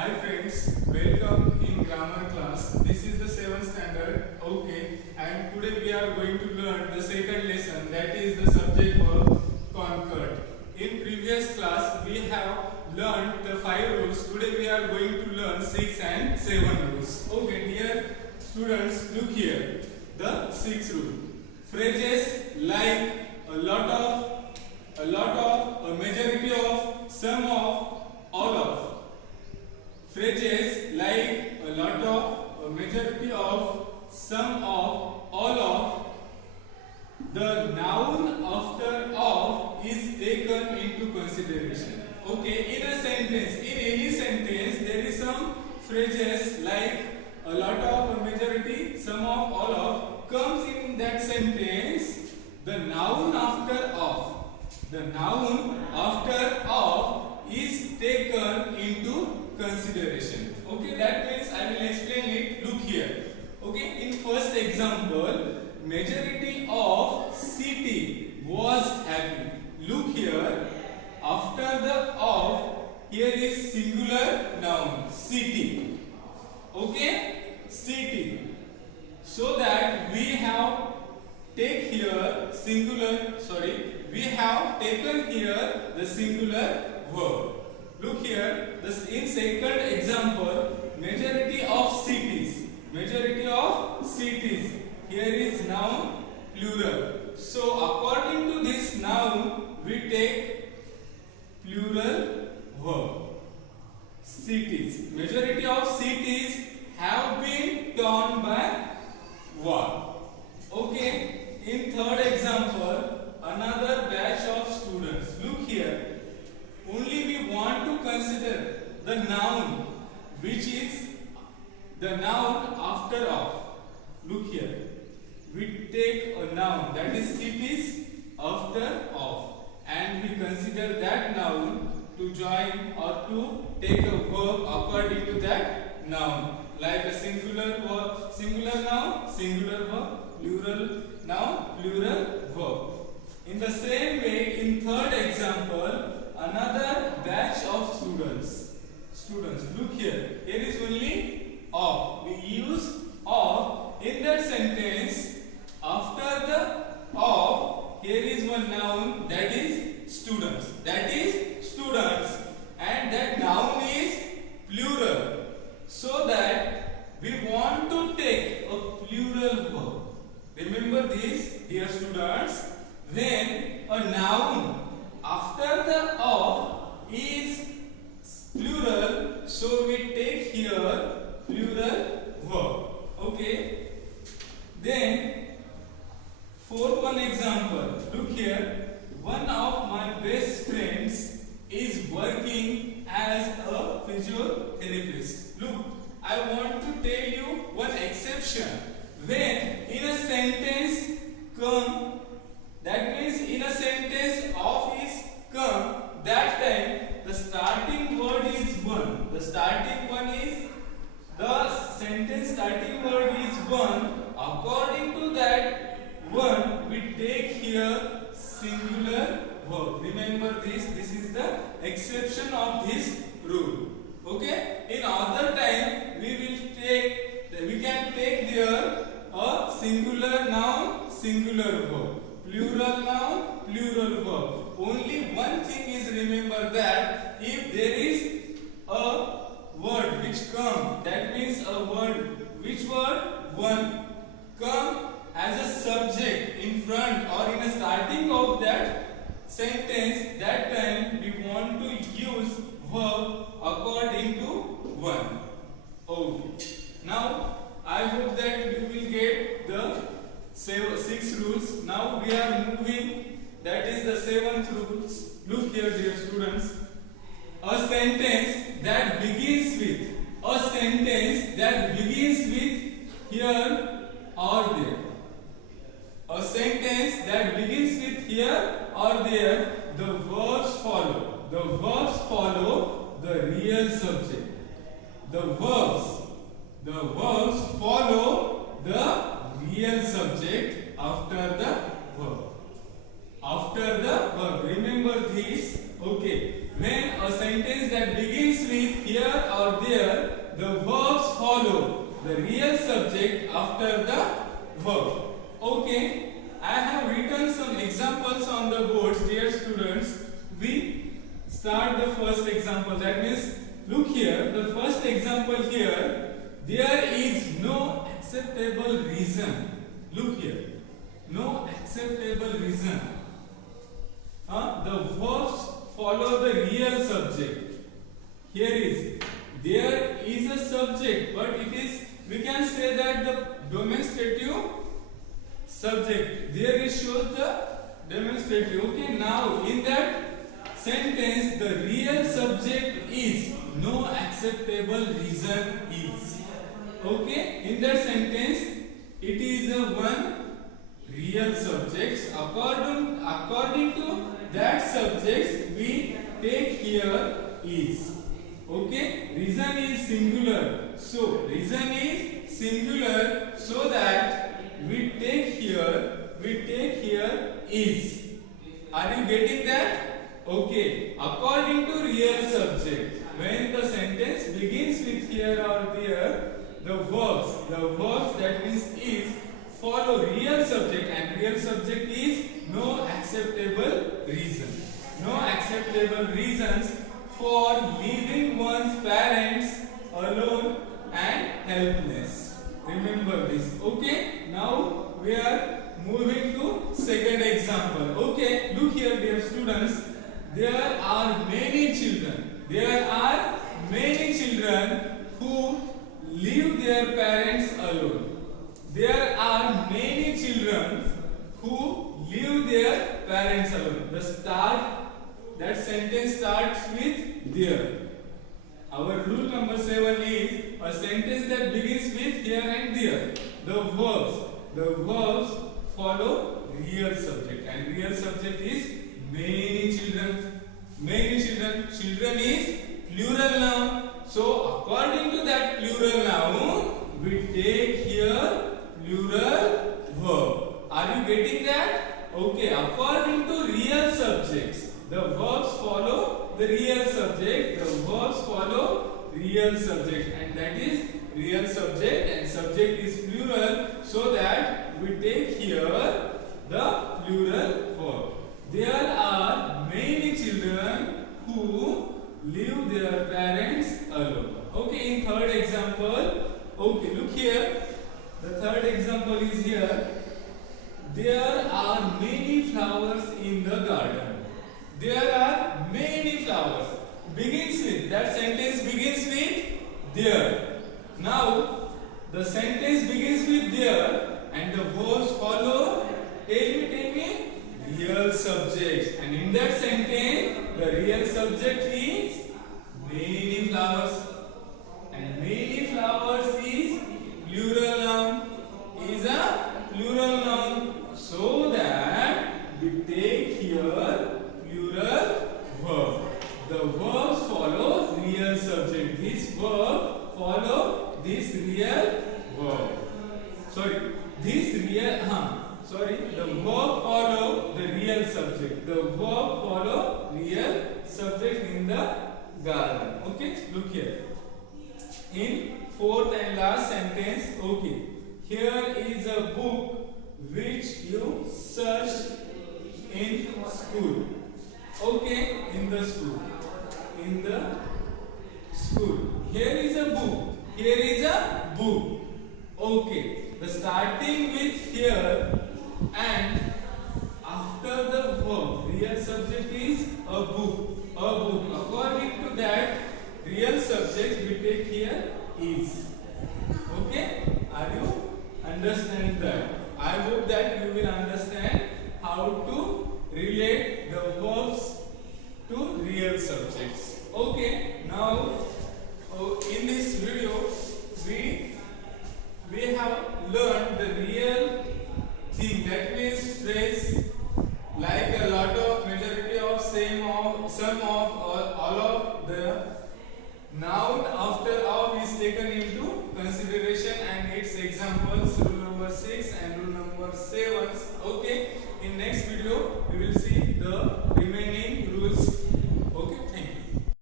Hi friends, welcome in grammar class. This is the 7th standard. Okay, and today we are going to learn the second lesson, that is the subject verb concord. In previous class we have learned the 5 rules. Today we are going to learn 6 and 7 rules. Okay, dear students, look here. The 6th rule. Phrases like a lot of, a majority of, some of, all of. Phrases like a lot of, a majority of, some of, all of. The noun after of is taken into consideration. Okay, in a sentence, in any sentence, there is some phrases like a lot of, a majority, some of, all of comes in that sentence. The noun after of. The noun after of is taken into consideration. Okay, that means I will explain it. Look here. Okay, in first example, majority of city was happy. Look here. After the of, here is singular noun city. Okay, city. So that we have take here singular. We have taken here the singular verb. Look here, in second example, majority of cities. Majority of cities. Here is noun plural. So according to this noun, we take plural verb. Cities. Majority of cities have been torn by war. Okay. In third example, another batch of students. Look here. Only we want to consider the noun, which is the noun after of. Look here. We take a noun, that is cities, after of, and we consider that noun to join or to take a verb according to that noun. Like a singular verb, singular noun, singular verb, plural noun, plural verb. In the same way, in third example, another batch of students. Look here. Here is only of. We use of in that sentence. After the of, here is one noun, that is students. And that noun is plural. So that we want to take a plural verb. Remember this, dear students. When a noun after the of is plural, so we take here plural verb. Okay. Then fourth one example. Look here. One of my best friends is working as a physiotherapist. Look, I want to tell you one exception. When in a sentence come, that means in a sentence of is come, that time the starting word is one. The sentence starting word is one. According to that one, we take here singular verb. Remember this. This is the exception of this rule. Okay. In other time, we can take there a singular noun, singular verb. Plural noun, plural verb. Only one thing is, remember that if there is a word which come, that means a word, which word? One, come as a subject in front or in a starting of that sentence, that time we want to use verb according to one. Okay. Now, I hope that you will get the 6 rules. Now we are moving, that is the 7th rules. Look here, dear students. A sentence that begins with here or there. A sentence that begins with here or there, the verbs follow. The verbs follow the real subject. The verbs follow the real subject after the verb. Remember this. Okay. when a sentence that begins with here or there, the verbs follow the real subject after the verb. Okay, I have written some examples on the boards, dear students. We start the first example. That means, look here, the first example here, there is no acceptable reason. Look here, no acceptable reason. The verbs follow the real subject. Here is, there is a subject, but it is, we can say that the demonstrative subject. There it shows the demonstrative. Okay, now in that sentence, the real subject is no acceptable reason is. Okay, in that sentence, it is a one real subject. According to that subject, we take here is. Okay, reason is singular. So reason is singular, so that we take here is. Are you getting that? Okay, according to real subject, when the sentence begins with here or there, the verbs that means is, follow real subject, and real subject is no acceptable reason. No acceptable reasons for leaving one's parents alone and helpless. Remember this. Okay, now we are moving to second example. Okay, look here, dear students. There are many children. There are many children who leave their parents alone. There are many children who leave their parents alone. That sentence starts with there. Our rule number 7 is a sentence that begins with here and there. The verbs follow real subject, and real subject is many children. Many children. Children is plural noun. So according to that plural noun, we take here plural verb. Are you getting that? Okay, according to real subjects, the verbs follow the real subject. The verbs follow real subject, and that is real subject, and subject is plural, so that we take here the plural verb. There are many children who leave their parents alone. Okay, in third example, okay, look here. The third example is here. There are many flowers in the garden. There are many flowers. Begins with, that sentence begins with there. Now, the sentence begins with there, and the verbs follow, tell me, real subject. And in that sentence, the real subject is many flowers. And many flowers is plural noun. Is a plural noun. So that we take here plural verb. The verbs follow real subject. This verb follow this real verb. The verb follow the real subject. The verb follow real subject in the garden. Okay, look here. In fourth and last sentence, okay. Here is a book which you search in school. Okay, in the school. Here is a book. Here is a book. Okay. The starting with here and after the verb, real subject is a book. According to that real subject, we take here is. Okay? Are you understand that? I hope that you will understand how to relate the verbs to real subjects. Okay? Now, in this video, we have learned the real thing. That means phrase like a lot of, majority of, some of, or all of the noun after of is taken into consideration, and its examples, rule number 6 and rule number 7. Okay, in next video we will see the